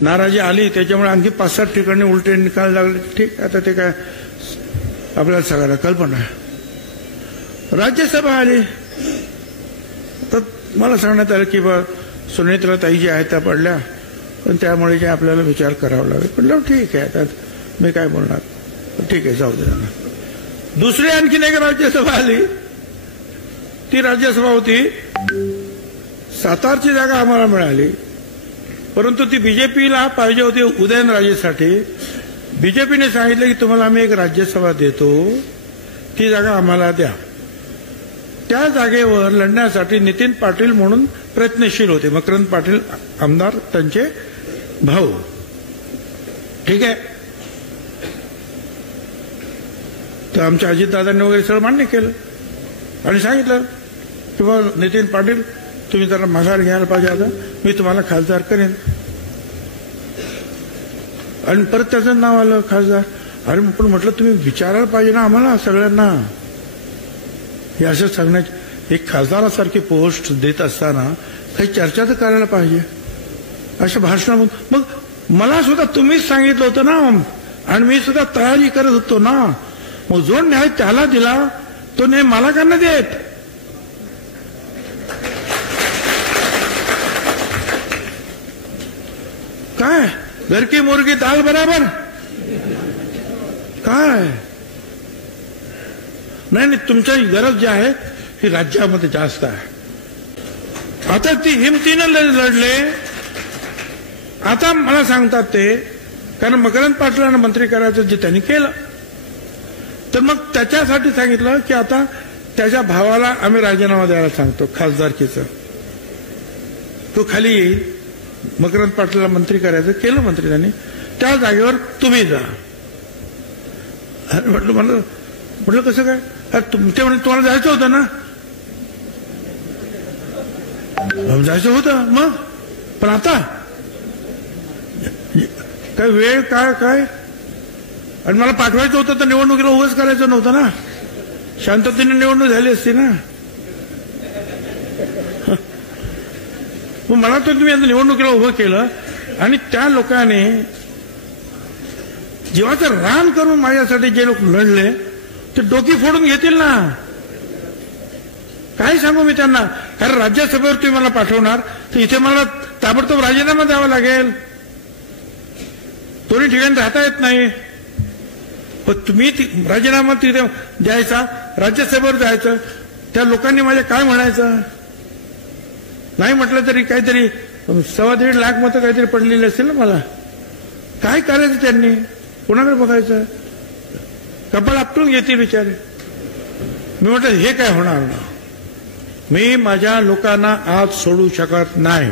नाराजी आली त्याच्यामुळे आणखी 5-7 ठिकाणी उलटे निकाल लागले. ठीक, आता ते काय आपल्याला सगळ्यांना कल्पना आहे. राज्यसभा आली तर मला सांगण्यात आलं की बा सुनेत्रा ताई जी आहेत त्या पडल्या, पण त्यामुळे जे आपल्याला विचार करावा लागेल. म्हटलं ठीक आहे, आता मी काय बोलणार, ठीक आहे जाऊ दे. दुसरी आणखीन एक राज्यसभा आली. ती राज्यसभा होती सातारची जागा आम्हाला मिळाली, परंतु ती बीजेपीला पाहिजे होती उदयनराजेसाठी. बीजेपीने सांगितलं की तुम्हाला आम्ही एक राज्यसभा देतो, ती जागा आम्हाला द्या. त्या जागेवर लढण्यासाठी नितीन पाटील म्हणून प्रयत्नशील होते, मकरंद पाटील आमदार त्यांचे भाऊ. ठीक आहे, तर आमच्या अजितदादांनी वगैरे सगळं मान्य केलं आणि सांगितलं की बाबा नितीन पाटील तुम्ही जरा माघार घ्यायला पाहिजे, आता मी तुम्हाला खासदार करेन. आणि परत त्याचं नाव आलं खासदार. अरे पण म्हटलं तुम्ही विचारायला पाहिजे ना आम्हाला सगळ्यांना. हे असं सांगण्याची एक खासदारासारखी पोस्ट देत असताना काही चर्चा तर करायला पाहिजे. अशा भाषणामधून मग मला सुद्धा तुम्हीच सांगितलं होतं ना, आणि मी सुद्धा तयारी करत होतो ना. मग जो न्याय त्याला दिला तो न्याय मला का नाही देत? काय घर की मुर्गी दाल बराबर काय? नाही, तुमची गरज जी आहे ही राज्यामध्ये जास्त आहे. आता ती हिमतीनं लढले. आता मला सांगतात ते, कारण मकरंद पाटलांना मंत्री करायचं जे त्यांनी केलं, तर मग त्याच्यासाठी सांगितलं की आता त्याच्या भावाला आम्ही राजीनामा द्यायला सांगतो खासदारकीचा. तो खाली येईल, मकरंद पाटलाला मंत्री करायचं, केलं मंत्री त्यांनी. त्या जागेवर तुम्ही जा. म्हटलं कसं काय? ते म्हणजे तुम्हाला जायचं होतं ना? जायचं होतं मग, पण आता काय वेळ काय आणि मला पाठवायचं होतं तर निवडणुकीला उभंच करायचं नव्हतं ना. शांततेने निवडणूक झाली असती ना. मग मला तर तुम्ही आता निवडणुकीला उभं केलं आणि त्या लोकांनी जीवाचं रान करून माझ्यासाठी जे लोक लढले ते डोकी फोडून घेतील ना. काय सांगू मी त्यांना? कारण राज्यसभेवर तुम्ही मला पाठवणार तर इथे मला ताबडतोब राजीनामा द्यावा लागेल. दोन्ही ठिकाणी राहता येत नाही. पण तुम्ही राजीनामा तिथे द्यायचा, राज्यसभेवर जायचं, त्या लोकांनी माझ्या काय म्हणायचं? नाही म्हटलं तरी काहीतरी 1.25 लाख मतं काहीतरी पडलेली असेल ना मला. काय करायचं त्यांनी? कोणाकडे बघायचं? कपाळ आपटून घेतील बिचारे. मी म्हटलं हे काय होणार ना. मी माझ्या लोकांना आज सोडू शकत नाही.